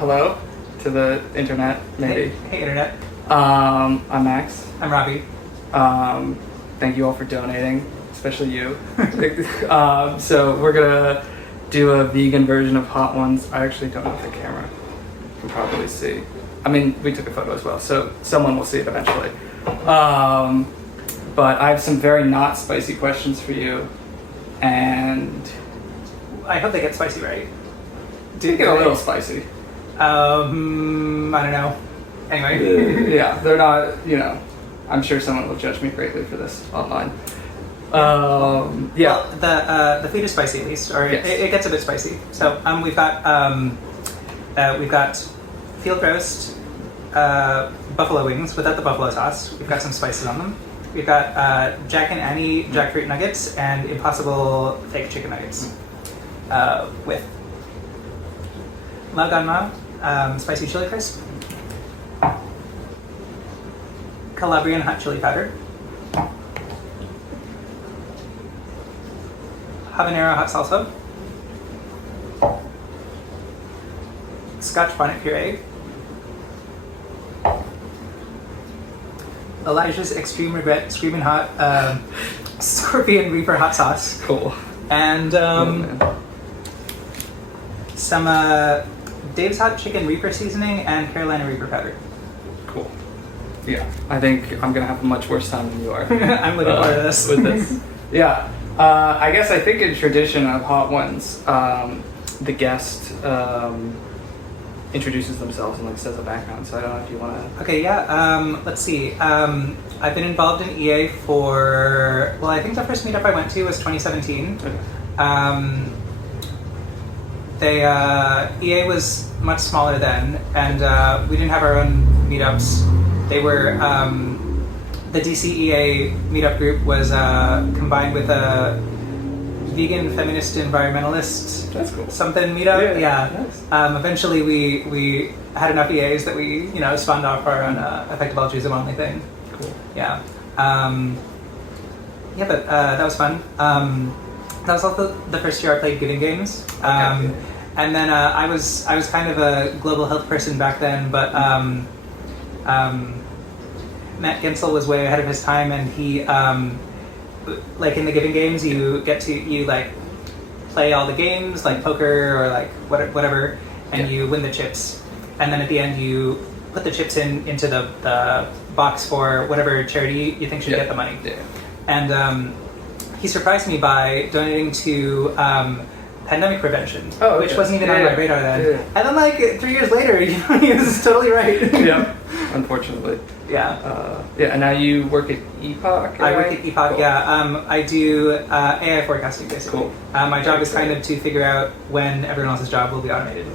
hello to the internet, maybe. Hey internet. I'm Max. I'm Robbie. Thank you all for donating, especially you. So we're gonna do a vegan version of Hot Ones. I actually don't know if the camera can probably see. I mean, we took a photo as well, so someone will see it eventually. But I have some very not spicy questions for you, and I hope they get spicy right. do get a little spicy. I don't know. Anyway. Yeah, they're not, I'm sure someone will judge me greatly for this online. Yeah. Well, the food is spicy at least, or yes. it gets a bit spicy. So we've got field roast buffalo wings without the buffalo sauce. We've got some spices on them. We've got Jack and Annie jackfruit nuggets and Impossible fake chicken nuggets with Lao Gan Ma spicy chili crisp, Calabrian hot chili powder, habanero hot salsa, Scotch bonnet puree, Elijah's Extreme Regret Screaming Hot Scorpion Reaper hot sauce. Cool. And some Dave's Hot Chicken Reaper seasoning and Carolina Reaper powder. Cool. Yeah, I think I'm gonna have a much worse time than you are. I'm looking forward to this. With this. Yeah. I guess I think in tradition of Hot Ones, the guest introduces themselves and says a background. So I don't know if you want to. Okay, yeah. Let's see. I've been involved in EA for, well, I think the first meetup I went to was 2017. Okay. EA was much smaller then, and we didn't have our own meetups. They were the DCEA meetup group was combined with a vegan feminist environmentalist. That's cool. Something meetup. Yeah. Nice. Eventually, we had enough EAs that we spawned off our own effective altruism only thing. Cool. Yeah. But that was fun. That was also the first year I played Giving Games. Okay. And then I was kind of a global health person back then, but Matt Gensel was way ahead of his time, and he in the Giving Games you get to play all the games like poker or whatever, and you win the chips, and then at the end you put the chips into the box for whatever charity you think should get the money. Yeah. And he surprised me by donating to pandemic prevention, which wasn't even on my radar then. Yeah. And then 3 years later, he was totally right. Yeah, unfortunately. Yeah. And now you work at Epoch. I work at Epoch. Cool. Yeah. I do AI forecasting basically. Cool. My job is kind of to figure out when everyone else's job will be automated.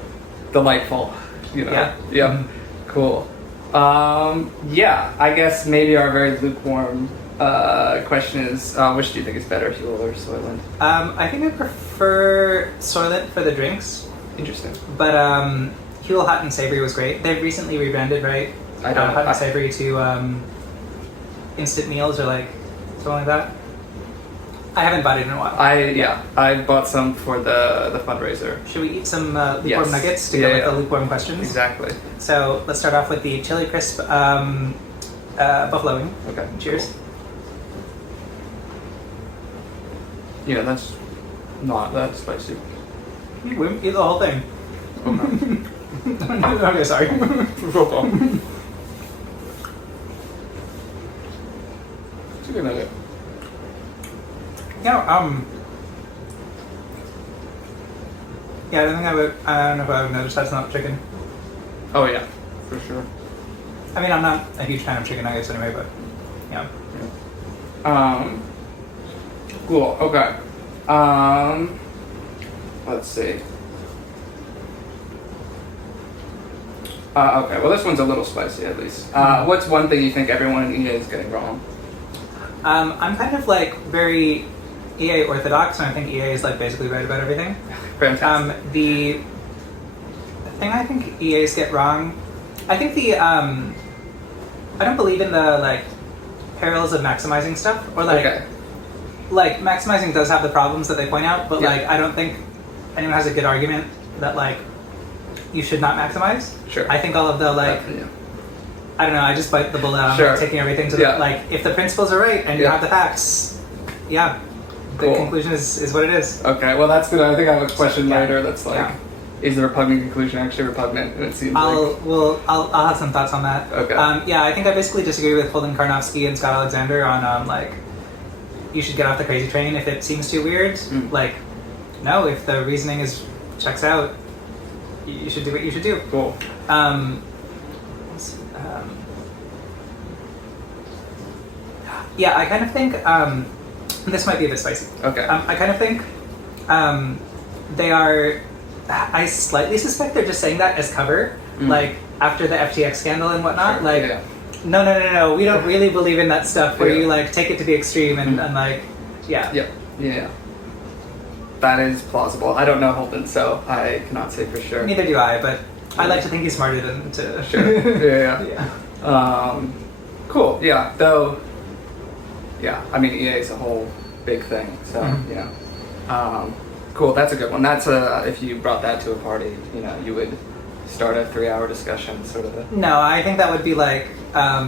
Delightful. Yeah. Yep. Mm-hmm. Cool. I guess maybe our very lukewarm question is, which do you think is better, Huel or Soylent? I think I prefer Soylent for the drinks. Interesting. But Huel Hot and Savory was great. They've recently rebranded, right? I don't know. Hot and Savory to instant meals or something like that. I haven't bought it in a while. I bought some for the fundraiser. Should we eat some lukewarm nuggets to go with the lukewarm questions? Exactly. So let's start off with the chili crisp buffalo wing. Okay. Cheers. Cool. Yeah, that's not that spicy. Eat the whole thing. Okay. Okay, sorry. It's a good nugget. Yeah, I don't know if I would notice that's not chicken. Oh yeah, for sure. I mean, I'm not a huge fan of chicken nuggets anyway, but yeah. Cool, okay. Let's see. Okay, well this one's a little spicy at least. What's one thing you think everyone in EA is getting wrong? I'm kind of very EA orthodox, and I think EA is basically right about everything. Fantastic. The thing I think EAs get wrong, I think I don't believe in the perils of maximizing stuff, or maximizing does have the problems that they point out, but I don't think anyone has a good argument that you should not maximize. Sure. I think all of the like, Yeah. I don't know, I just bite the bullet on Sure. like, taking everything to the, Yeah. like, if the principles are right and you Yeah. have the facts, yeah, the Cool. conclusion is what it is. Okay, well that's good. I think I have a question Yeah. later that's like, Yeah. is the repugnant conclusion actually repugnant? And it seems like... I'll have some thoughts on that. Okay. Yeah, I think I basically disagree with Holden Karnofsky and Scott Alexander on like, you should get off the crazy train if it seems too weird. Like, no, if the reasoning checks out, you should do what you should do. Cool. Yeah, I kind of think this might be a bit spicy. Okay. I kind of think they are. I slightly suspect they're just saying that as cover, like after the FTX scandal and whatnot. Sure. Like, Yeah. no, we don't really believe in that stuff where Yeah. you like take it to the extreme and like, yeah. Yep. Yeah. That is plausible. I don't know Holden, so I cannot say for sure. Neither do I, but I like to think he's smarter than to. Sure. Yeah. Yeah. Cool. Yeah. Though. Yeah. I mean, EA is a whole big thing. So cool. That's a good one. That's if you brought that to a party, you would start a 3-hour discussion, sort of. No, I think that would be like a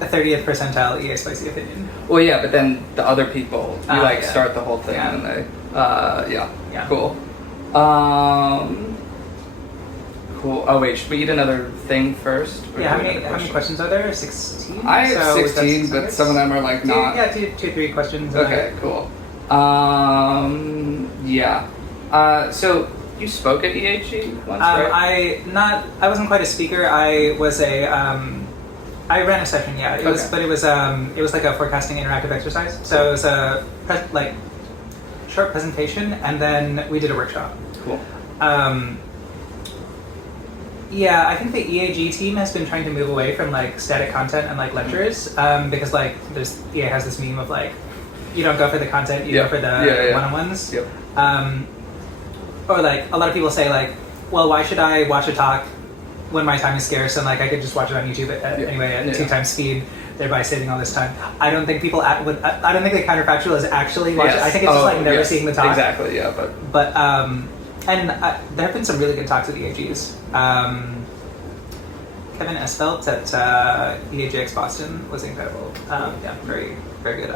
30th percentile EA spicy opinion. Well, yeah, but then the other people, you Yeah. start the whole thing, Yeah. and they, Yeah. cool. Cool. Oh wait, should we eat another thing first? Or Yeah, do how we many have questions are there? 16? I have So 16, that's but some of them are like not. Yeah, two, 3 questions. Okay, cool. Yeah. So you spoke at EAG once, right? I wasn't quite a speaker. I was I ran a session. Yeah, it was, Okay. but it was like a forecasting interactive exercise. So it was a short presentation, and then we did a workshop. Cool. Yeah, I think the EAG team has been trying to move away from like static content and like lectures because like EA has this meme of like you don't go for the content, you go for the one-on-ones. Yep. Or like a lot of people say like, well, why should I watch a talk when my time is scarce and like I could just watch it on YouTube anyway at 2 times speed, thereby saving all this time. I don't think people I don't think the counterfactual is actually watching. I think it's just like never seeing the talk. Exactly. Yeah, But and there have been some really good talks at EAGs. Kevin Esfelt at EAGX Boston was incredible. Yeah, very, very good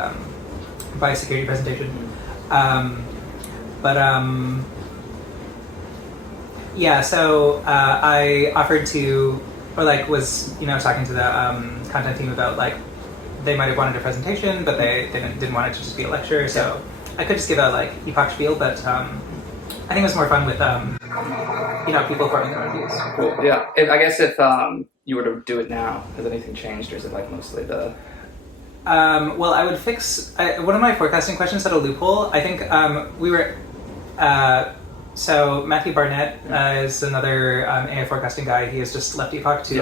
biosecurity presentation. Yeah, so I offered to, or like was, talking to the content team about like, they might have wanted a presentation, but they didn't want it to just be a lecture, so I could just give a like epoch spiel, but I think it was more fun with people forming their own views. Cool. Yeah. I guess if you were to do it now, has anything changed, or is it like mostly the? Well, I would fix one of my forecasting questions had a loophole. I think we were. So Matthew Barnett is another AI forecasting guy. He has just left Epoch to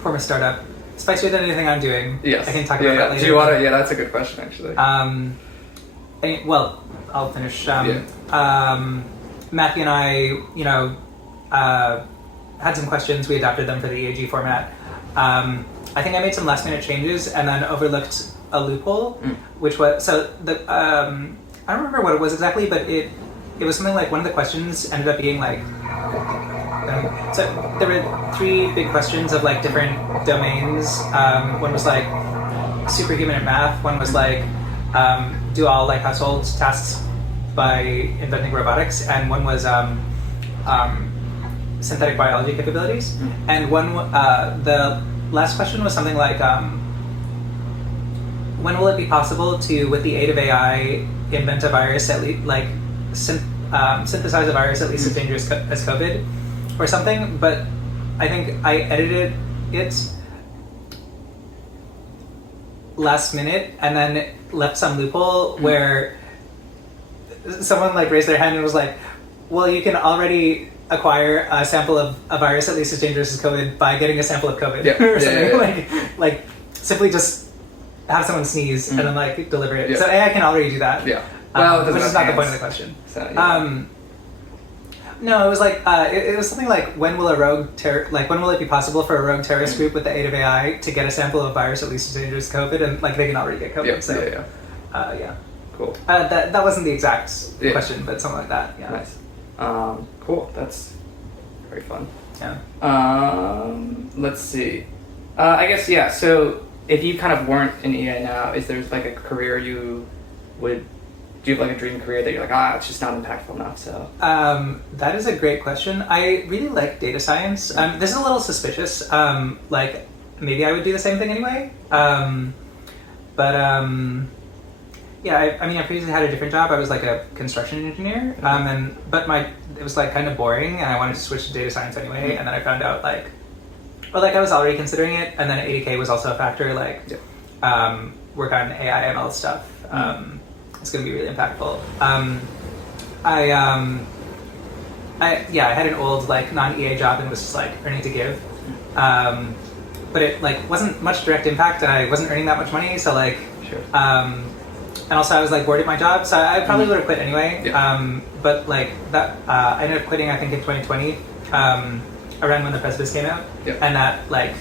form a startup. Spicier than anything I'm doing. Yes. I can talk about that later. Do you want to? Yeah, that's a good question actually. Well, I'll finish. Matthew and I, had some questions. We adapted them for the EAG format. I think I made some last minute changes and then overlooked a loophole, which was I don't remember what it was exactly, but it was something like one of the questions ended up being like. So there were 3 big questions of like different domains. One was like superhuman in math. One was like do all like household tasks by inventing robotics, and one was synthetic biology capabilities. And one the last question was something like when will it be possible to, with the aid of AI, invent a virus at least like synthesize a virus at least as dangerous as COVID or something. But I think I edited it last minute and then left some loophole where someone like raised their hand and was like, well, you can already acquire a sample of a virus at least as dangerous as COVID by getting a sample of COVID or something. Like simply just have someone sneeze and then like deliver it. So AI can already do that. Well, which is not the point of the question. So, no, it was like it was something like when will when will it be possible for a rogue terrorist group with the aid of AI to get a sample of virus at least as dangerous as COVID, and like they can already get COVID. Cool. That wasn't the exact question, but something like that. Yeah. Nice. Cool. That's very fun. Yeah. Let's see. I guess, yeah, so if you kind of weren't in EA now, is there like a career you would, do you have like a dream career that you're like, it's just not impactful enough, so? That is a great question. I really like data science. This is a little suspicious. Like, maybe I would do the same thing anyway. Yeah, I mean, I previously had a different job. I was like a construction engineer, but it was like kind of boring, and I wanted to switch to data science anyway. And then I found out like I was already considering it, and then 80K was also a factor. Like, work on AI ML stuff. It's going to be really impactful. I had an old like non-EA job and was just like earning to give, but it like wasn't much direct impact, and I wasn't earning that much money. So like, Sure. And also I was like bored at my job, so I probably would have quit anyway. Yeah. But like that, I ended up quitting I think in 2020, around when the Precipice came out, and that like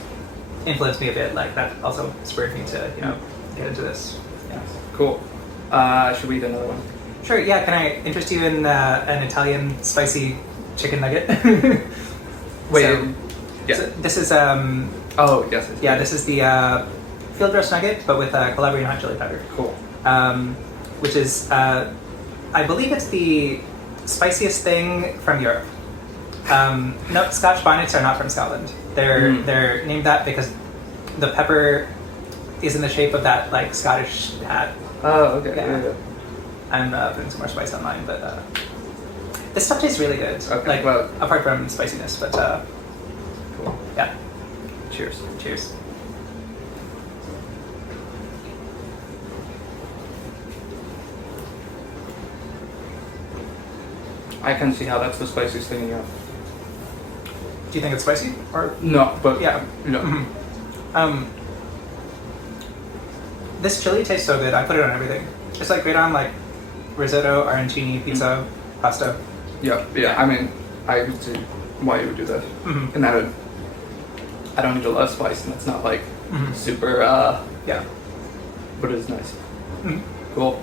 influenced me a bit. Like that also spurred me to get into this. Yeah. Cool. Should we do another one? Sure, yeah. Can I interest you in an Italian spicy chicken nugget? Wait, So this is oh, yes. yeah, this is the field roast nugget, but with Calabrian hot chili pepper. Cool. Which is, I believe it's the spiciest thing from Europe. No, Scotch bonnets are not from Scotland. They're named that because the pepper is in the shape of that like Scottish hat. Oh, okay. Yeah. I'm putting some more spice on mine, but this stuff tastes really good. Okay. Like, well, apart from spiciness, but cool. yeah. Cheers. Cheers. I can see how that's the spiciest thing you have. Do you think it's spicy? Or No, but yeah. No. This chili tastes so good. I put it on everything. It's like great on like risotto, arancini, pizza, pasta. Yeah. I mean, I could see why you would do that. And that I don't need a lot of spice, and it's not like super. Yeah. But it is nice. Mm-hmm. Cool.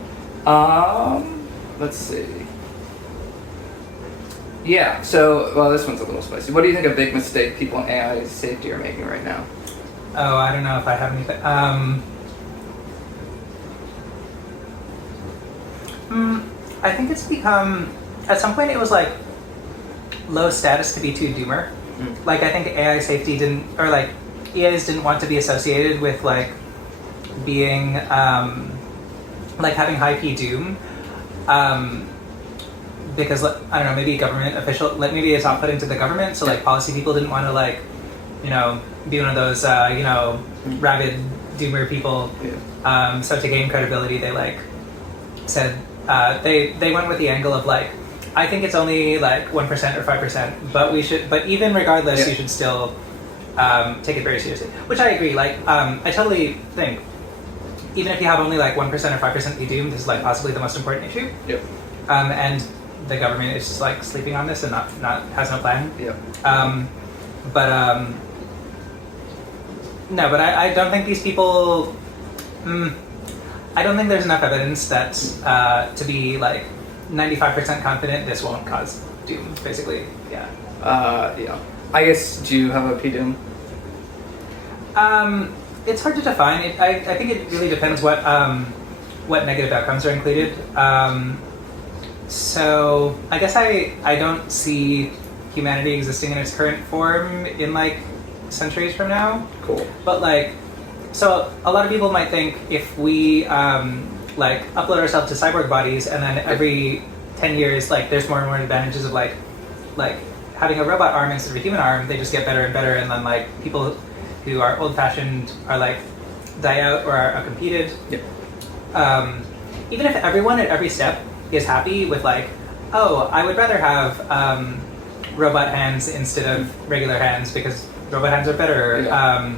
Let's see. Yeah. So, well, this one's a little spicy. What do you think a big mistake people in AI safety are making right now? Oh, I don't know if I have anything. I think it's become, at some point it was like low status to be too doomer. Like I think AI safety EAs didn't want to be associated with like being, like having high P doom. Because I don't know, maybe government official, like maybe it's not put into the government, so like policy people didn't want to like, be one of those, rabid doomer people. Yeah. So to gain credibility, they like said they went with the angle of like, I think it's only like 1% or 5%, but even regardless, you should still take it very seriously. Which I agree. Like I totally think even if you have only like 1% or 5% be doomed, this is like possibly the most important issue. Yep. And the government is just like sleeping on this and not has no plan. Yep. No, but I don't think these people. I don't think there's enough evidence that to be like 95% confident this won't cause doom. Basically, yeah. Yeah. I guess, do you have a PDOM? It's hard to define. I think it really depends what negative outcomes are included. So I guess I don't see humanity existing in its current form in like centuries from now. Cool. But like, so a lot of people might think if we like upload ourselves to cyborg bodies and then every 10 years like there's more and more advantages of like having a robot arm instead of a human arm, they just get better and better, and then like people who are old-fashioned are like die out or are outcompeted. Yep. Even if everyone at every step is happy with like, oh, I would rather have robot hands instead of regular hands because robot hands are better. Yeah.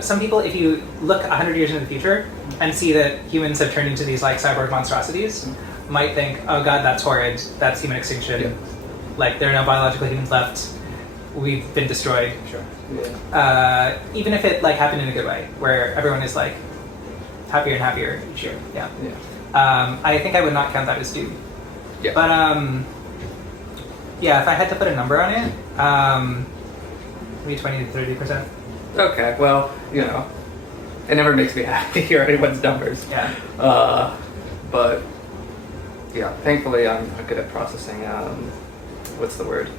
Some people, if you look 100 years into the future and see that humans have turned into these like cyborg monstrosities, might think, oh god, that's horrid, that's human extinction. Yeah. Like there are no biological humans left. We've been destroyed. Sure. Yeah. Even if it like happened in a good way, where everyone is like happier and happier each year. Yeah. Yeah. I think I would not count that as doom. Yeah. But Yeah, if I had to put a number on it, maybe 20 to 30%. Okay, well, you know, it never makes me happy to hear anyone's numbers. Yeah. But yeah, thankfully I'm good at processing. What's the word?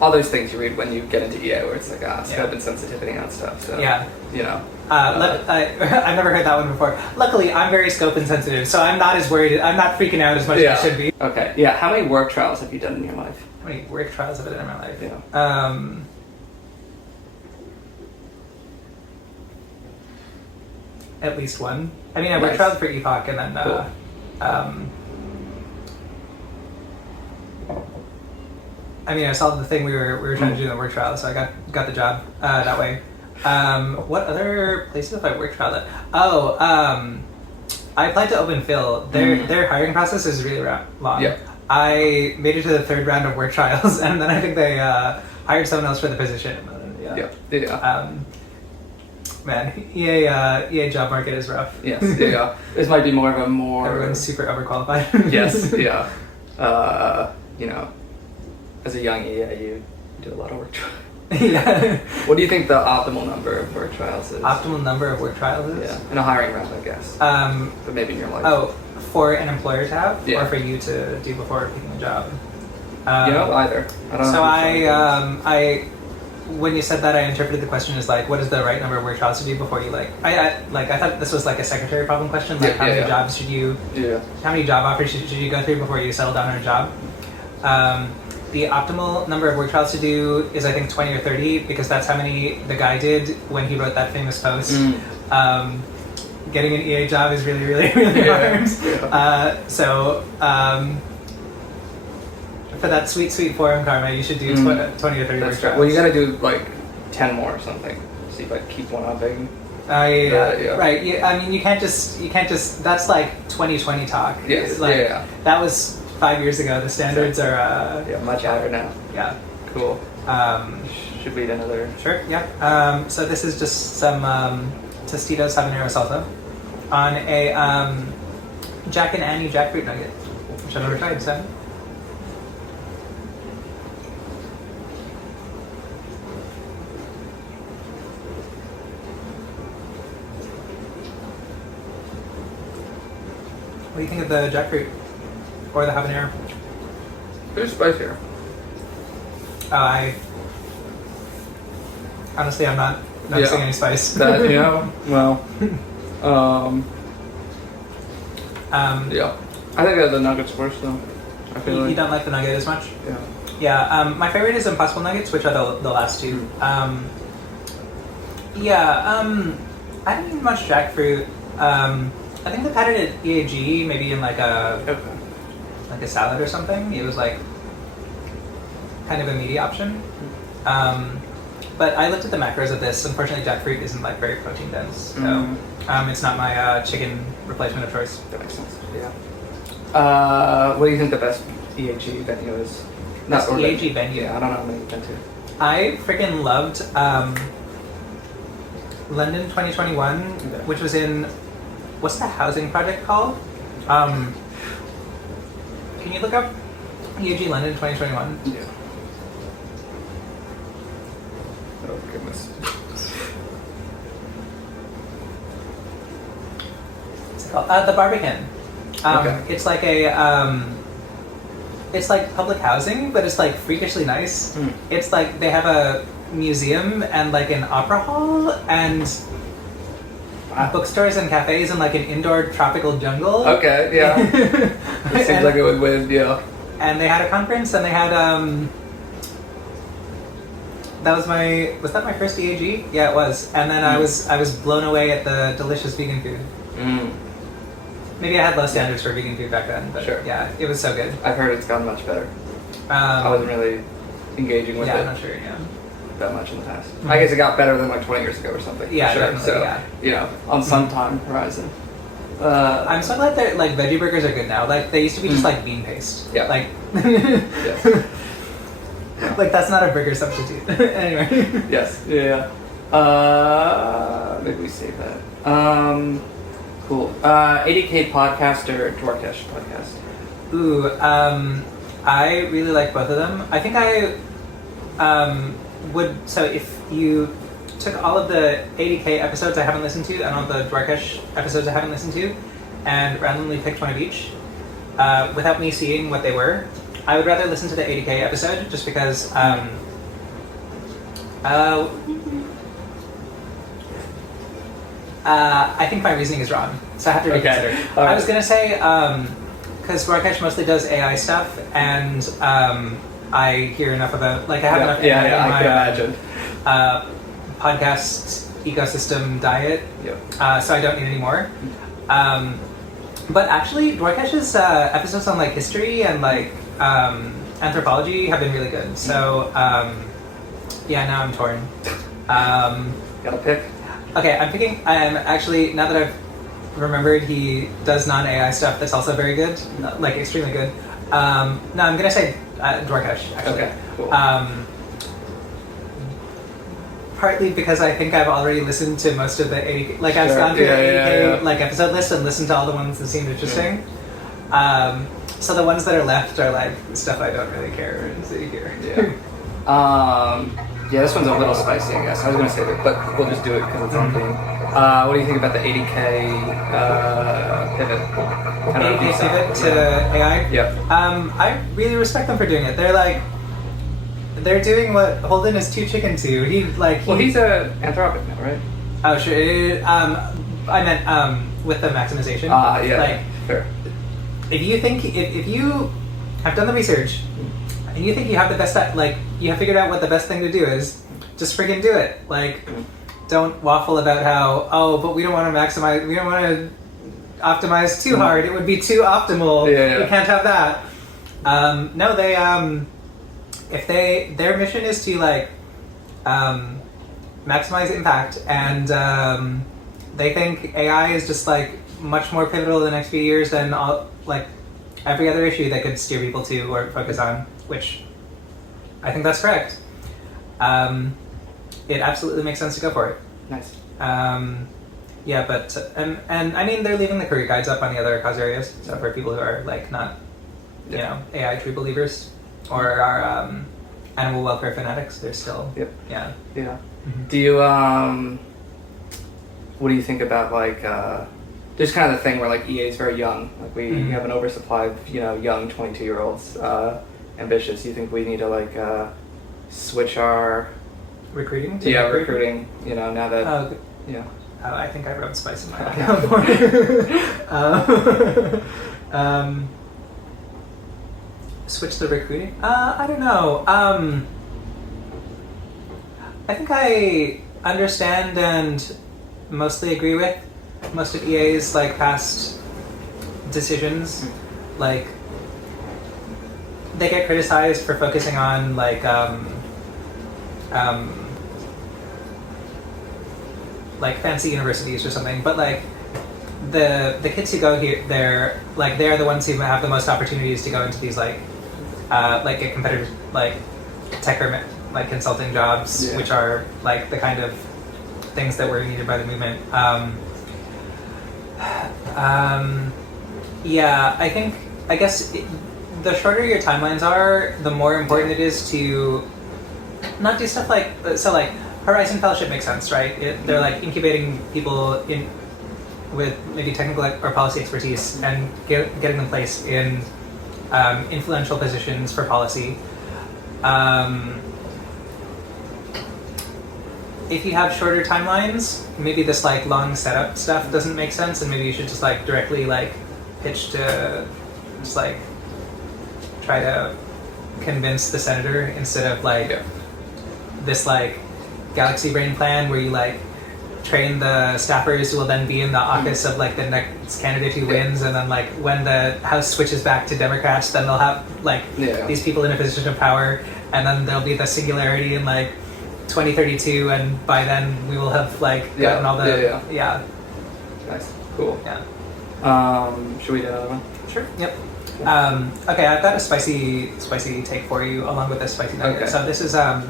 All those things you read when you get into EA, where it's like scope and sensitivity and stuff. So Yeah. you know. I've never heard that one before. Luckily, I'm very scope insensitive, so I'm not as worried. I'm not freaking out as much as I should be. Okay. Yeah. How many work trials have you done in your life? How many work trials have I done in my life? Yeah. At least one. I mean, I work trialed for Epoch, and then Cool. I mean, I saw the thing we were trying to do in the work trial, so I got the job that way. What other places have I work trialed at? Oh, I applied to OpenPhil. Their hiring process is really long. Yeah. I made it to the third round of work trials, and then I think they hired someone else for the position. Yeah. Man, EA job market is rough. Yes. Yeah. This might be more of a Everyone's super overqualified. Yes. Yeah. You know, as a young EA, you do a lot of work trials. Yeah. What do you think the optimal number of work trials is? Optimal number of work trials is? Yeah, in a hiring round, I guess. But maybe in your life. Oh, for an employer to have, Yeah. or for you to do before picking a job. You know, either. I don't know. So when you said that, I interpreted the question as like, what is the right number of work trials to do before you I thought this was like a secretary problem question, like how many jobs should you? Yeah. How many job offers should you go through before you settle down on a job? The optimal number of work trials to do is I think 20 or 30 because that's how many the guy did when he wrote that famous post. Getting an EA job is really, really, really hard. Yeah. For that sweet, sweet forum karma, you should do 20 or 30 work trials. Well, you gotta do like 10 more or something. See if I keep one upping. Yeah. Right. I mean, you can't just. That's like 2020 talk. Yes. It's like, that was 5 years ago. The standards are. Much higher now. Yeah. Cool. Should we eat another? Sure. Yeah. So this is just some Tostitos habanero salsa on a Jack and Annie jackfruit nugget, which I've never tried. So. What do you think of the jackfruit or the habanero? They're spicier. Honestly, I'm not noticing any spice. That, you know, well, yeah. I think the nuggets worse though. I feel You don't like the nugget as much? Yeah. Yeah. My favorite is Impossible Nuggets, which are the last two. I didn't eat much jackfruit. I think I've had it at EAG, maybe in like a salad or something. It was like kind of a meaty option. But I looked at the macros of this. Unfortunately, jackfruit isn't like very protein dense, so it's not my chicken replacement of choice. That makes sense. Yeah. What do you think the best EAG venue is? Best EAG venue? Yeah, I don't know how many you've been to. I freaking loved London 2021, which was in, what's the housing project called? Can you look up EAG London 2021? Yeah. Oh goodness. What's it called? The Barbican. Okay. It's like it's like public housing, but it's like freakishly nice. It's like they have a museum and like an opera hall and bookstores and cafes and like an indoor tropical jungle. Okay, yeah. It seems like it would win, yeah. And they had a conference and they had was that my first EAG? Yeah, it was. And then I was blown away at the delicious vegan food. Maybe I had low standards for vegan food back then, but yeah, it was so good. I've heard it's gotten much better. I wasn't really engaging with it. I'm not sure, that much in the past. I guess it got better than like 20 years ago or something. Yeah, for sure. definitely, So, yeah. you know, on some time horizon. I'm so glad that like veggie burgers are good now. Like they used to be just like bean paste. Yeah. Like Yes. like that's not a burger substitute. Anyway. Yes. Yeah. Maybe we save that. Cool. 80K podcast or Dwarkesh podcast? Ooh, I really like both of them. I think I would. So if you took all of the 80K episodes I haven't listened to and all the Dwarkesh episodes I haven't listened to, and randomly picked one of each, without me seeing what they were, I would rather listen to the 80K episode just because. I think my reasoning is wrong, so I have to reconsider. Okay. All right. I was gonna say because Dwarkesh mostly does AI stuff, and I hear enough about I have enough in I my can imagine. podcast ecosystem diet, Yep. so I don't need any more. But actually, Dwarkesh's episodes on history and anthropology have been really good. So now I'm torn. Got a pick? Okay, I'm actually, now that I've remembered, he does non-AI stuff that's also very good, extremely good. No, I'm gonna say Dwarkesh, actually. Okay, cool. Partly because I think I've already listened to most of the 80, I've Sure. gone through the 80K Yeah. episode list and listened to all the ones that seemed interesting. So the ones that are left are stuff I don't really care to see here. Yeah. Yeah, this one's a little spicy, I guess. I was gonna say that, but we'll just do it because it's on theme. What do you think about the 80K pivot? 80K pivot to AI? Yep. I really respect them for doing it. They're doing what Holden is too chicken to. He's a Anthropic now, right? Oh, sure. I meant with the maximization. Yeah. Fair. If you think if you have done the research and you think you have the best you have figured out what the best thing to do is, just friggin' do it. Don't waffle about how but we don't want to maximize. We don't want to optimize too hard. It would be too optimal. Yeah. We can't have that. No, they if their mission is to maximize impact, and they think AI is just much more pivotal in the next few years than every other issue they could steer people to or focus on, which I think that's correct. It absolutely makes sense to go for it. Nice. Yeah, but and I mean they're leaving the career guides up on the other cause areas, so for people who are not AI true believers or are animal welfare fanatics, they're still Yeah. Mm-hmm. Do you what do you think about there's kind of the thing where EA is very young. We have an oversupply of young 22-year-olds ambitious. You think we need to switch our recruiting? Recruiting. Now that I think I rubbed spice in my eye. Switch the recruiting? I don't know. I think I understand and mostly agree with most of EA's past decisions. They get criticized for focusing on fancy universities or something, but the kids who go here, they're the ones who have the most opportunities to go into these get competitive tech or consulting jobs, which are the kind of things that were needed by the movement. I guess the shorter your timelines are, the more important it is to not do stuff Horizon Fellowship makes sense, right? They're incubating people with maybe technical or policy expertise and getting them placed in influential positions for policy. If you have shorter timelines, maybe this long setup stuff doesn't make sense, and maybe you should just directly pitch to just try to convince the senator instead of this galaxy brain plan where you train the staffers who will then be in the office of the next candidate who wins, and then when the House switches back to Democrats, then they'll have these people in a position of power, and then there'll be the singularity in 2032, and by then we will have gotten all the Nice. Cool. Yeah. Should we do another one? Sure. Yep. Okay, I've got a spicy take for you along with this spicy nugget. Okay. So this is the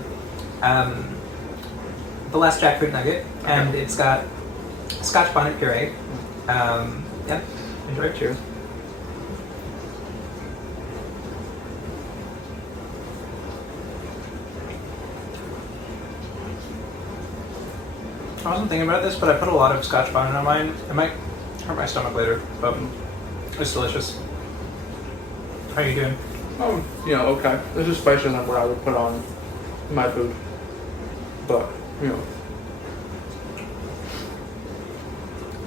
last jackfruit nugget, and it's got Scotch bonnet puree. Enjoy. Cheers. I wasn't thinking about this, but I put a lot of Scotch bonnet on mine. It might hurt my stomach later, but it's delicious. How are you doing? Oh, okay. This is spicier than what I would put on my food. But,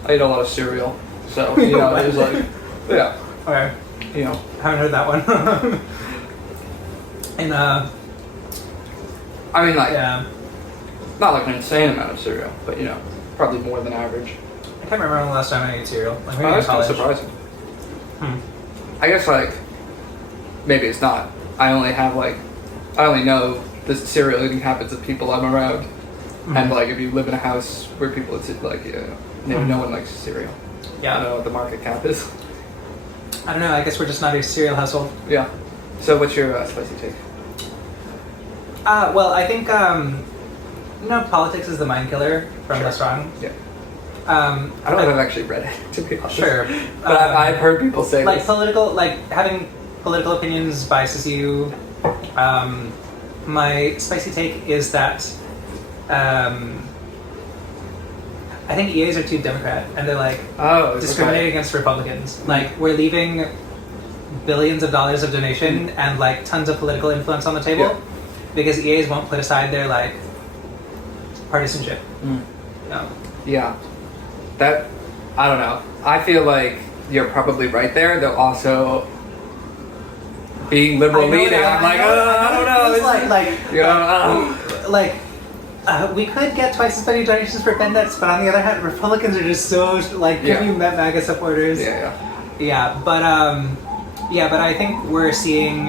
I eat a lot of cereal. So, it's like, yeah. Okay. Haven't heard that one. And I mean, like, yeah. not like an insane amount of cereal, but, probably more than average. I can't remember the last time I ate cereal. Like maybe in That's kind of college. surprising. I guess, like, maybe it's not. I only know the cereal eating habits of people I'm around. And, like, if you live in a house where people, it's like, maybe no one likes cereal. Yeah. I don't know what the market cap is. I don't know. I guess we're just not a cereal household. Yeah. So what's your spicy take? Well, I think politics is the mind killer from Sure. The Strong. Yeah. I don't know if I've actually read it, to be honest. Sure. But I've heard people say like this. having political opinions biases you. My spicy take is that I think EAs are too Democrat, and they're like discriminating against Republicans. Like, we're leaving billions of dollars of donation and like tons of political influence on the table because EAs won't put aside their like partisanship. No. Yeah. That, I don't know. I feel like you're probably right there, though also being liberal leaning, I'm like, I don't know. It's we could get twice as many donations for Bendix, but on the other hand, Republicans are just so like, give me MAGA supporters. Yeah, but I think we're seeing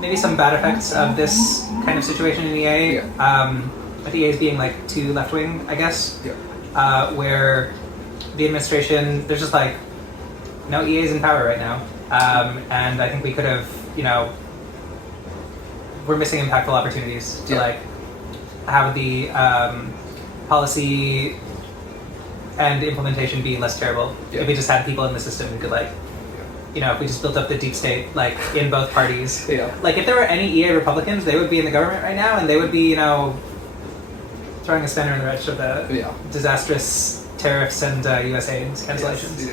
maybe some bad effects of this kind of situation in EA. With EAs being like too left wing, I guess. Where the administration, there's just like no EAs in power right now, and I think we could have, we're missing impactful opportunities to like have the policy and implementation be less terrible. If we just had people in the system who could like, if we just built up the deep state like in both parties. Like if there were any EA Republicans, they would be in the government right now, and they would be, throwing a spanner in the works of the disastrous tariffs and US aid cancellations.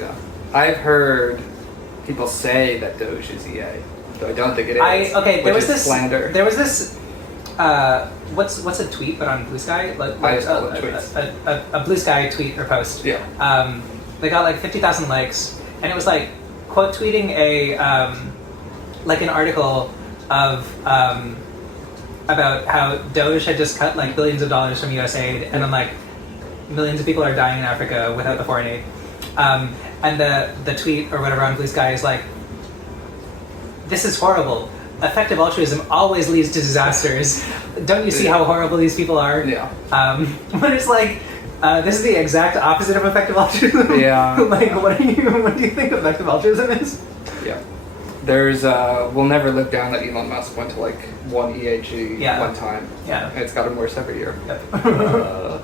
I've heard people say that Doge is EA. So I don't think it is. There was this slander. There was this. What's a tweet but on Blue Sky? I just call it tweets. A Blue Sky tweet or post. They got like 50,000 likes, and it was like quote tweeting a like an article of about how Doge had just cut like billions of dollars from US aid, and then like millions of people are dying in Africa without the foreign aid. And the tweet or whatever on Blue Sky is like, this is horrible. Effective altruism always leads to disasters. Don't you see how horrible these people are? But it's like, this is the exact opposite of effective altruism. Like, what do you think effective altruism is? There's, we'll never live down that Elon Musk went to like one EAG one time. And it's gotten worse every year. Oh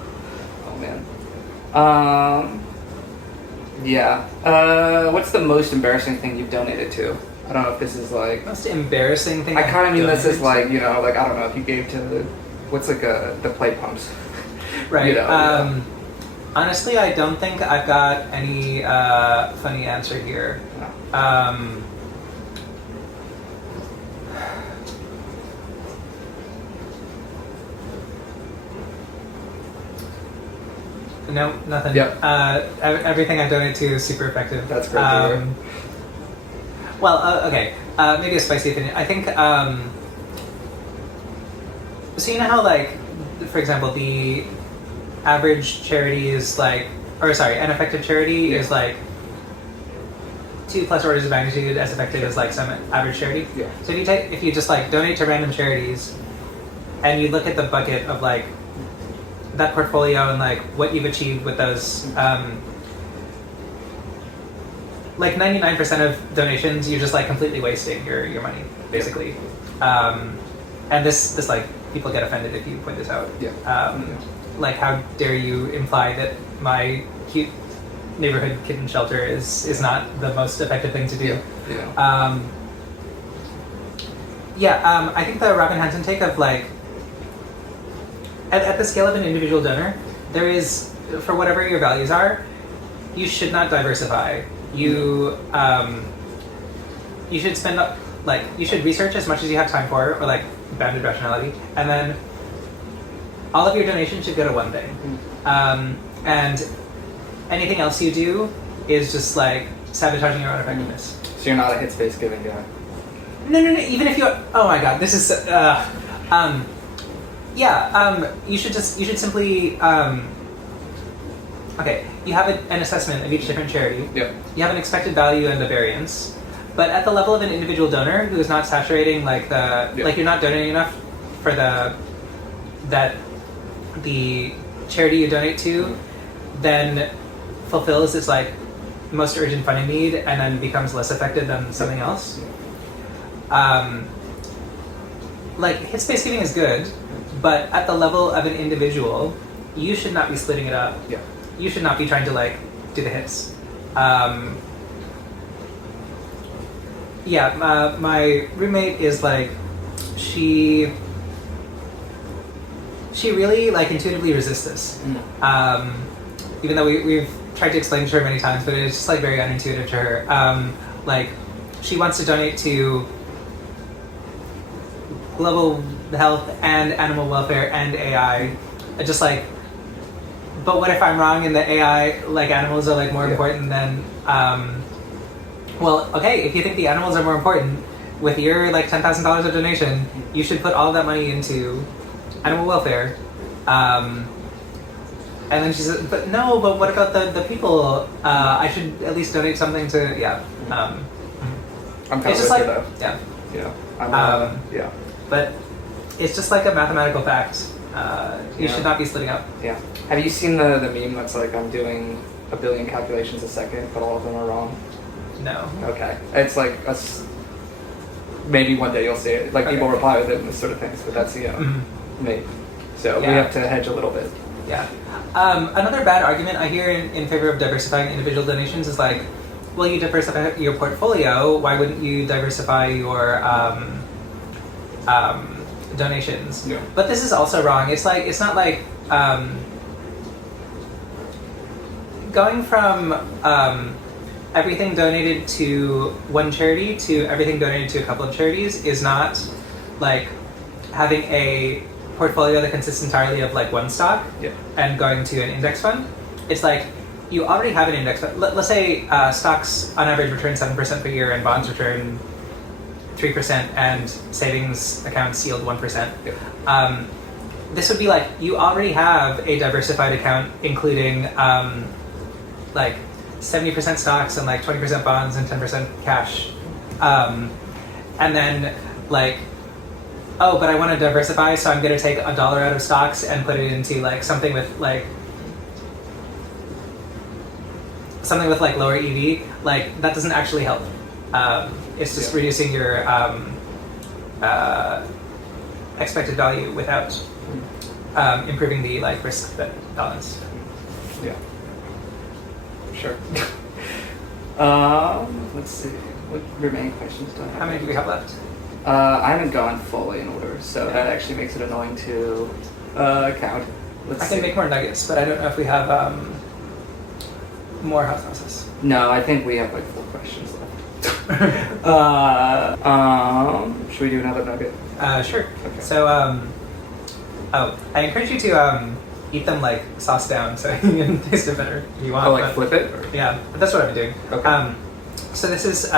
man. What's the most embarrassing thing you've donated to? I don't know if this is like... Most embarrassing thing I kind of mean this is like, like, I don't know, if you gave to the... What's like the plate pumps? Right. Honestly, I don't think I've got any funny answer here. No, nothing. Everything I donate to is super effective. That's great to hear. Well, okay. Maybe a spicy opinion. I think. So you know how, like, for example, the average charity is like, an effective charity is like 2+ orders of magnitude as effective as like some average charity. So if you just like donate to random charities, and you look at the bucket of like that portfolio and like what you've achieved with those, like 99% of donations you're just like completely wasting your money basically. And this like people get offended if you point this out. Like, how dare you imply that my cute neighborhood kitten shelter is not the most effective thing to do. I think the Robin Hanson take of like at the scale of an individual donor, there is, for whatever your values are, you should not diversify. You should spend you should research as much as you have time for, or like bounded rationality, and then all of your donations should go to one thing. And anything else you do is just like sabotaging your own effectiveness. So you're not a hit space giving guy. No. Even if you, oh my god, this is, you should simply, okay, you have an assessment of each different charity. Yep. You have an expected value and a variance, but at the level of an individual donor who is not saturating like you're not donating enough for the charity you donate to then fulfills its like most urgent funding need and then becomes less effective than something else. Like hit space giving is good, but at the level of an individual, you should not be splitting it up. Yeah. You should not be trying to like do the hits. My roommate is like, she really like intuitively resists this. Even though we've tried to explain to her many times, but it's just like very unintuitive to her. Like she wants to donate to global health and animal welfare and AI. Just like, but what if I'm wrong and the AI, like animals are like more important than, well, okay, if you think the animals are more important, with your like $10,000 of donation, you should put all of that money into animal welfare. And then she said, but what about the people? I should at least donate something to, I'm kind it's of just with like, you yeah. though. But it's just like a mathematical fact. You should not be splitting up. Yeah. Have you seen the meme that's like, I'm doing 1 billion calculations a second, but all of them are wrong? No. Okay. It's like maybe one day you'll see it. Like people reply with it and this sort of things, but that's, me. So we have to hedge a little bit. Yeah. Another bad argument I hear in favor of diversifying individual donations is like, well, you diversify your portfolio, why wouldn't you diversify your donations? Yeah. But this is also wrong. It's not like going from everything donated to one charity to everything donated to a couple of charities is not like having a portfolio that consists entirely of like one stock and going to an index fund. It's like you already have an index fund. Let's say stocks on average return 7% per year and bonds return 3% and savings accounts yield 1%. This would be like you already have a diversified account including like 70% stocks and like 20% bonds and 10% cash. And then like, oh, but I want to diversify, so I'm going to take $1 out of stocks and put it into like something with like lower EV. Like that doesn't actually help. It's just reducing your expected value without improving the like risk balance. Yeah. Sure. Let's see. What remaining questions do I have? How many do we have left? I haven't gone fully in order, so that actually makes it annoying to count. I can make more nuggets, but I don't know if we have more hot sauces. No, I think we have like 4 questions left. Should we do another nugget? Sure. Okay. So, I encourage you to eat them like sauce down so you can taste it better if you want. Oh, like flip it? Or? Yeah, but that's what I've been doing. Okay. So this is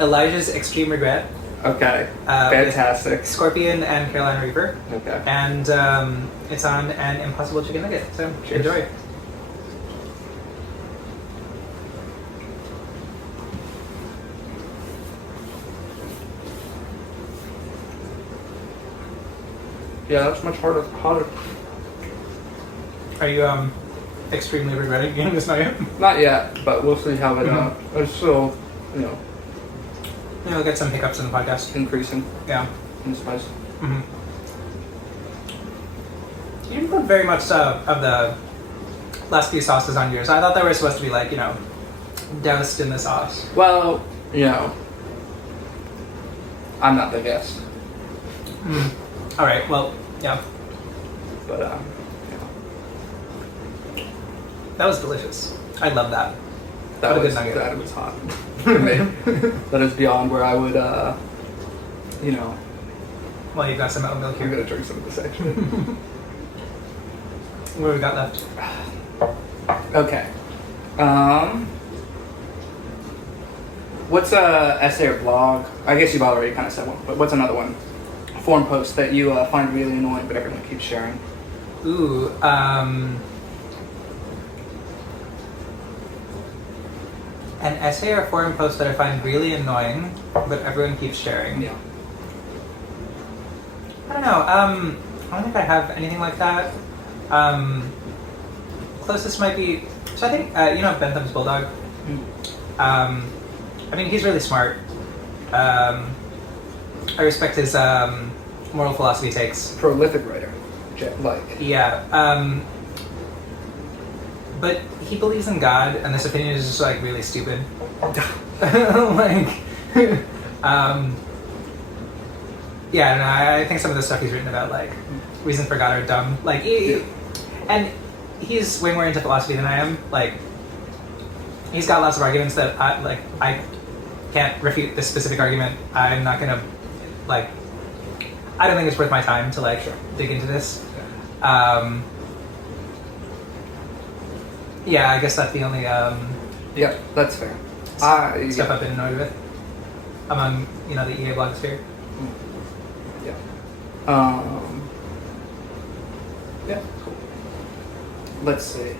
Elijah's Extreme Regret. Okay. Fantastic. Scorpion and Carolina Reaper. Okay. And it's on an Impossible Chicken Nugget. So Cheers. enjoy. Yeah, that's much hotter. Are you extremely regretting getting this nugget? Not yet, but we'll see how it. It's still, Yeah, we'll get some hiccups in the podcast. increasing Yeah. in spice. Mm-hmm. You didn't put very much of the last few sauces on yours. I thought they were supposed to be like, doused in the sauce. Well, I'm not the guest. All right. Well, Yeah, But yeah. that was delicious. I love that. That What a good was nugget. that was hot. That is beyond where I would, you know, Well, you've got some oat milk I'm here. gonna drink some of this actually. What have we got left? Okay. What's a essay or blog? I guess you've already kind of said one, but what's another one? Forum post that you find really annoying, but everyone keeps sharing. Ooh, an essay or forum post that I find really annoying, but everyone keeps sharing. Yeah. I don't know. I don't think I have anything like that. Closest might be. So I think you know Bentham's Bulldog. I mean, he's really smart. I respect his moral philosophy takes. Prolific writer. Like. Yeah. But he believes in God, and this opinion is just like really stupid. Like, yeah, I don't know. I think some of the stuff he's written about, like, reasons for God are dumb. Like, and he's way more into philosophy than I am. Like, he's got lots of arguments that I can't refute this specific argument. I'm not gonna, like, I don't think it's worth my time to like dig into this. Yeah, I guess that's the only Yeah, that's fair. stuff I've been annoyed with among the EA blogosphere. Yeah. Yeah. Cool. Let's see.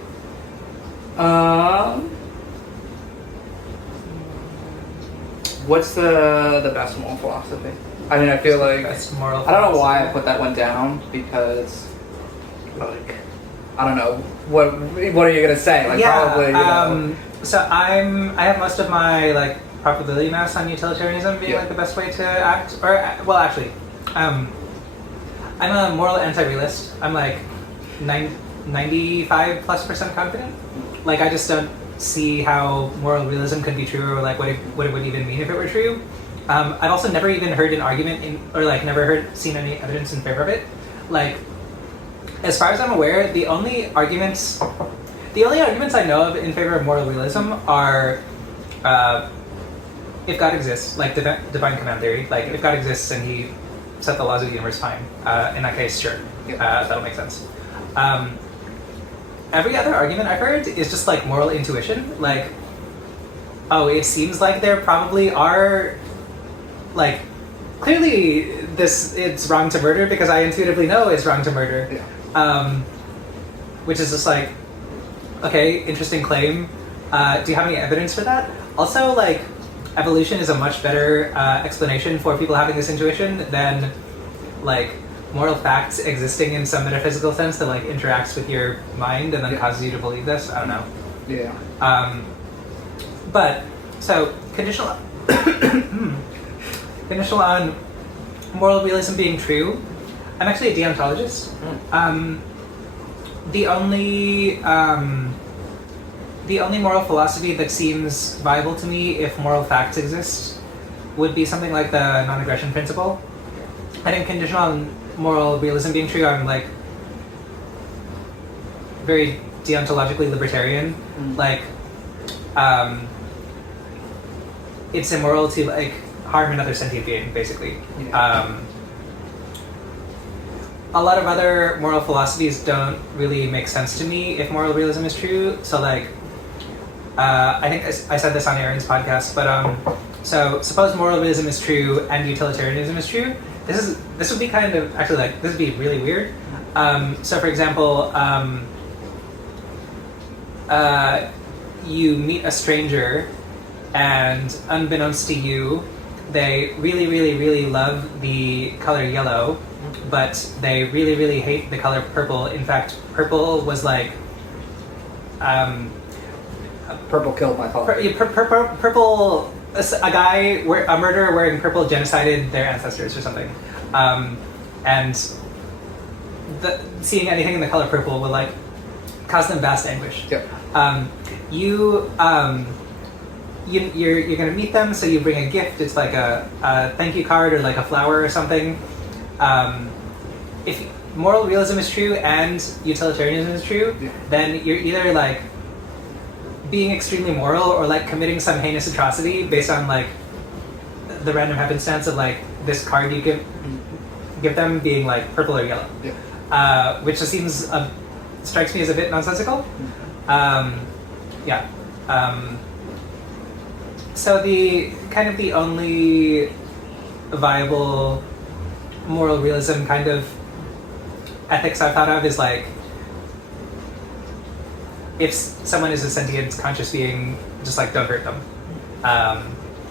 What's the best moral philosophy? I mean, I feel like Best moral I don't know why I philosophy. put that one down because, like, I don't know what are you gonna say? Like, probably. You know, So I have most of my like probability mass on utilitarianism being like the best way to act. Or well, actually, I'm a moral anti-realist. I'm like 95+% confident. Like I just don't see how moral realism could be true, or like what it would even mean if it were true. I've also never even heard an argument seen any evidence in favor of it. Like, as far as I'm aware, the only arguments I know of in favor of moral realism are if God exists, like divine command theory. Like, if God exists and he set the laws of the universe, fine. In that case, sure, that'll make sense. Every other argument I've heard is just like moral intuition. Like, oh, it seems like there probably are, like, clearly it's wrong to murder because I intuitively know it's wrong to murder. Yeah. Which is just like, okay, interesting claim. Do you have any evidence for that? Also, like, evolution is a much better explanation for people having this intuition than, like, moral facts existing in some metaphysical sense that, like, interacts with your mind and then causes you to believe this. I don't know. Yeah. But, so, conditional on moral realism being true, I'm actually a deontologist. The only moral philosophy that seems viable to me if moral facts exist would be something like the non-aggression principle. I think conditional on moral realism being true, I'm like very deontologically libertarian. Like, it's immoral to like harm another sentient being, basically. A lot of other moral philosophies don't really make sense to me if moral realism is true. So, like, I think I said this on Aaron's podcast, but so suppose moral realism is true and utilitarianism is true. This would be kind of actually like this would be really weird. So, for example, you meet a stranger, and unbeknownst to you, they really, really, really love the color yellow, but they really, really hate the color purple. In fact, purple was like, Purple killed my father. purple. A murderer wearing purple genocided their ancestors or something, and seeing anything in the color purple will like cause them vast anguish. Yep. You're gonna meet them, so you bring a gift. It's like a thank you card or like a flower or something. If moral realism is true and utilitarianism is true, Yeah. then you're either like being extremely moral or like committing some heinous atrocity based on like the random happenstance of like this card you give them being like purple or yellow, which just seems strikes me as a bit nonsensical. Yeah. So the kind of the only viable moral realism kind of ethics I've thought of is like if someone is a sentient conscious being, just like don't hurt them,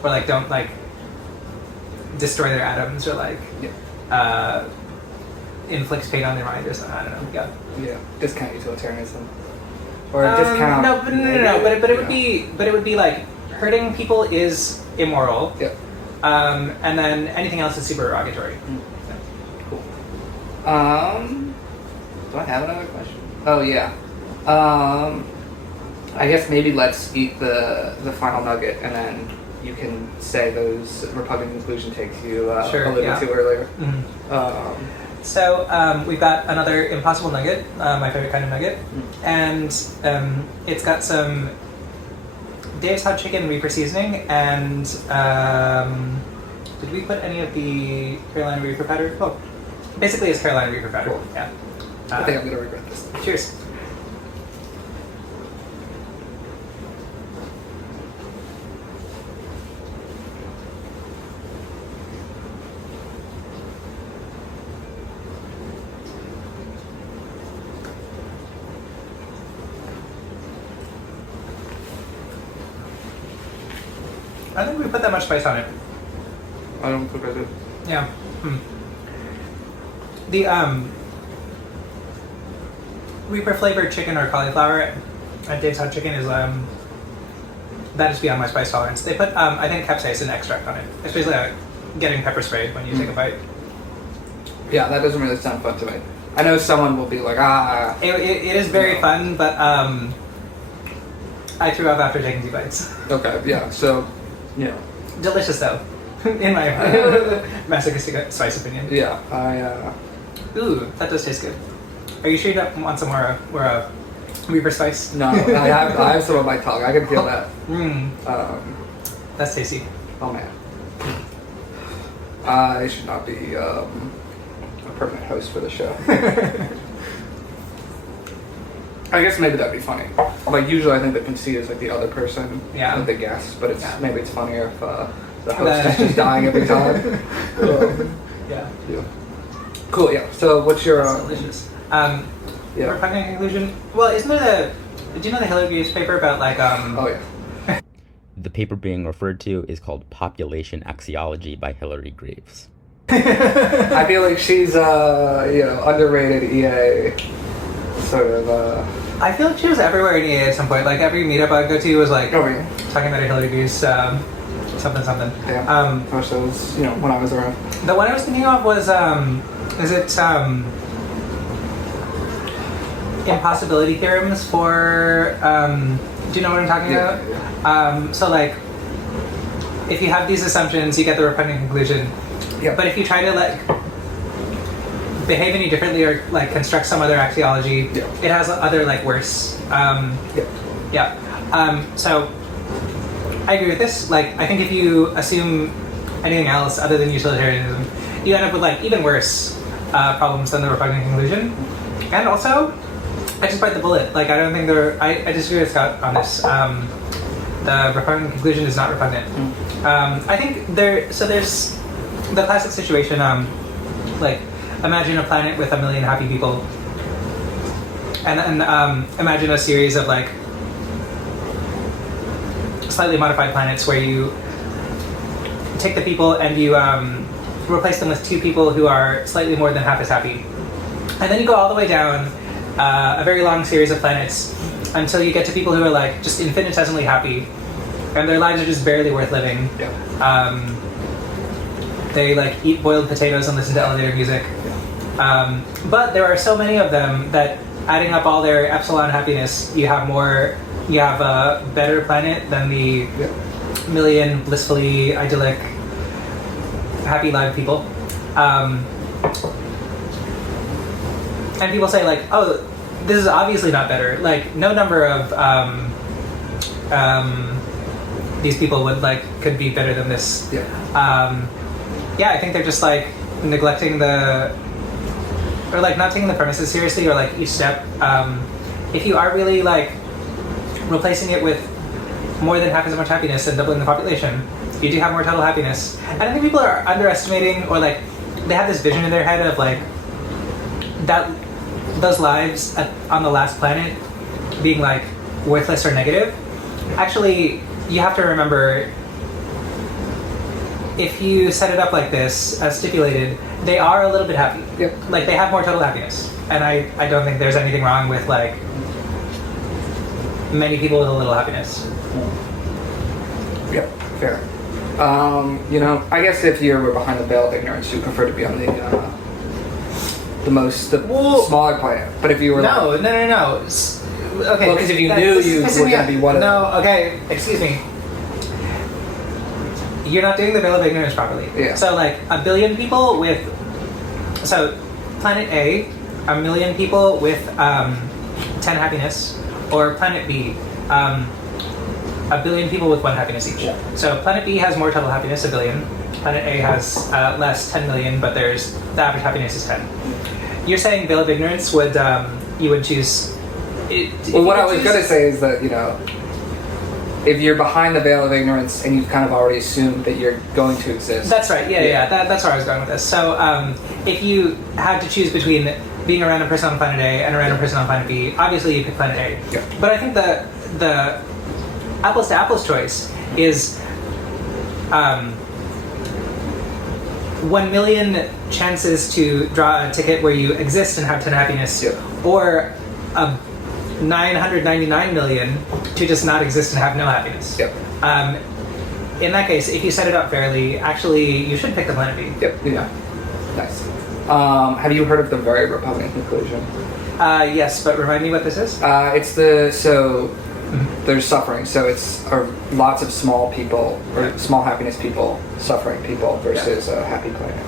or like don't like destroy their atoms or like inflict pain on their mind or something. I don't know. Yeah, discount utilitarianism, or discount. No. But it would be like hurting people is immoral. Yeah. And then anything else is supererogatory. Cool. Do I have another question? Oh yeah. I guess maybe let's eat the final nugget, and then you can say those repugnant conclusion takes you alluded to earlier. Mm-hmm. So we've got another impossible nugget, my favorite kind of nugget, and it's got some Dave's Hot Chicken Reaper seasoning, and did we put any of the Carolina Reaper powder? Oh, basically it's Carolina Reaper powder. Cool. Yeah. I think I'm gonna regret this. Cheers. I think we put that much spice on it. I don't think I did. Yeah. The Reaper flavored chicken or cauliflower at Dave's Hot Chicken is that is beyond my spice tolerance. They put I think capsaicin extract on it. It's basically like getting pepper sprayed when you take a bite. Yeah, that doesn't really sound fun to me. I know someone will be like, It is very fun, but I threw up after taking 2 bites. Okay, yeah, so, Delicious though, in my masochistic spice opinion. Yeah, Ooh, that does taste good. Are you sure you don't want some more Reaper spice? no, I have some on my tongue. I can feel that. That's tasty. Oh man. I should not be a permanent host for the show. I guess maybe that'd be funny. Like usually I think the conceit is like the other person, like the guest, but maybe it's funnier if the host is just dying every time. Yeah. Cool. Yeah. So what's your delicious? Repugnant conclusion. Well, isn't there did you know the Hillary Greaves paper about like Oh yeah. The paper being referred to is called Population Axiology by Hillary Greaves. I feel like she's underrated EA sort of I feel like she was everywhere in EA at some point. Like every meetup I'd go to was like oh yeah. talking about a Hillary Greaves something. Yeah. I wish that was when I was around. The one I was thinking of was is it impossibility theorems for do you know what I'm talking about? Yeah. So like if you have these assumptions you get the repugnant conclusion. Yeah. But if you try to like behave any differently or like construct some other axiology, it has other like worse. So I agree with this. Like I think if you assume anything else other than utilitarianism, you end up with like even worse problems than the repugnant conclusion. And also, I just bite the bullet. Like I don't think I disagree with Scott on this. The repugnant conclusion is not repugnant. I think there's the classic situation. Like imagine a planet with 1 million happy people, and then imagine a series of like slightly modified planets where you take the people and you replace them with 2 people who are slightly more than half as happy, and then you go all the way down a very long series of planets until you get to people who are like just infinitesimally happy, and their lives are just barely worth living. They like eat boiled potatoes and listen to elevator music. But there are so many of them that adding up all their epsilon happiness, you have a better planet than the million blissfully idyllic happy live people. and people say like, oh, this is obviously not better. Like no number of these people could be better than this. Yeah. I think they're just like neglecting not taking the premises seriously, or like each step. If you are really like replacing it with more than half as much happiness and doubling the population, you do have more total happiness. And I think people are underestimating, or like they have this vision in their head of like that those lives on the last planet being like worthless or negative. Actually, you have to remember, if you set it up like this, as stipulated, they are a little bit happy. Yep. Like they have more total happiness. And I don't think there's anything wrong with like many people with a little happiness. Yep, fair. I guess if you were behind the veil of ignorance, you'd prefer to be on the smaller planet. But if you were No. Okay. Well, because if you knew you were going to be one of them. No, okay, excuse me. You're not doing the veil of ignorance properly. Yeah. So like a billion people with, so planet A, 1 million people with 10 happiness, or planet B, 1 billion people with 1 happiness each. Yeah. So planet B has more total happiness, 1 billion. Planet A has less, 10 million, but the average happiness is 10. You're saying veil of ignorance would, you would choose... Well, what I was going to say is that, if you're behind the veil of ignorance and you've kind of already assumed that you're going to exist. That's right, yeah. That's where I was going with this. So if you had to choose between being a random person on planet A and a random person on planet B, obviously you pick planet A. Yeah. But I think the apples to apples choice is 1 million chances to draw a ticket where you exist and have 10 happiness, Yeah. or 999 million to just not exist and have no happiness. Yep. In that case, if you set it up fairly, actually you should pick the planet B. Yep. Yeah. Nice. Have you heard of the very Republican conclusion? Yes, but remind me what this is. It's there's suffering, so it's lots of small people or small happiness people, suffering people versus a happy planet,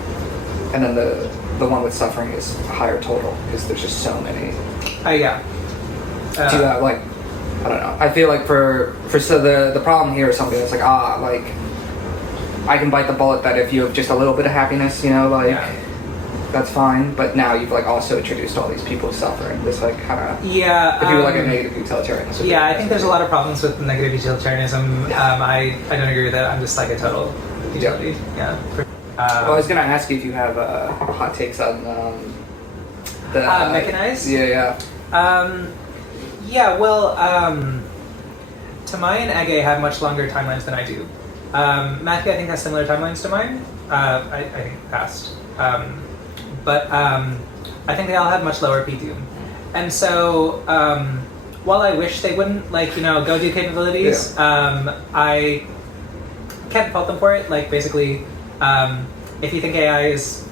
and then the one with suffering is a higher total because there's just so many. Yeah. I don't know. I feel like the problem here is something that's like I can bite the bullet that if you have just a little bit of happiness, that's fine. But now you've also introduced all these people suffering. This kind of if you were a negative utilitarian. Yeah, I think there's a lot of problems with negative utilitarianism. I don't agree with that. I'm just a total utility. Yeah. Well, I was gonna ask you if you have hot takes on the mechanized. Yeah. Tamai and Age have much longer timelines than I do. Matthew, I think, has similar timelines to mine. I think past. But I think they all have much lower P-Doom. And so, while I wish they wouldn't, go do capabilities, I can't fault them for it. Basically, if you think AI is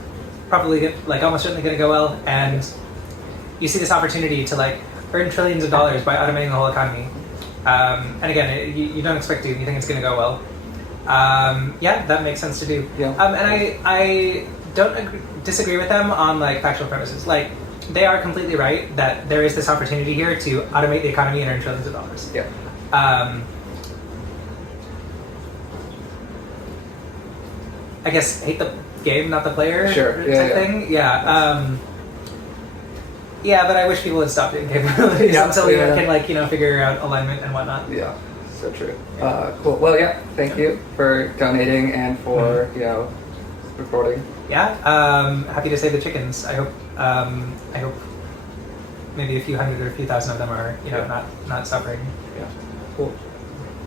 probably, almost certainly going to go well, and you see this opportunity to, earn trillions of dollars by automating the whole economy, and again, you don't expect to, you think it's going to go well, that makes sense to do. Yeah. And I don't disagree with them on factual premises. They are completely right that there is this opportunity here to automate the economy and earn trillions of dollars. Yeah. I guess hate the game, not the player. Sure. Type thing. Yeah. But I wish people would stop doing capabilities until we can figure out alignment and whatnot. Yeah. So true. Cool. Well, thank you for donating and for recording. Yeah, happy to save the chickens. I hope maybe a few hundred or a few thousand of them are not suffering. Yeah. Cool.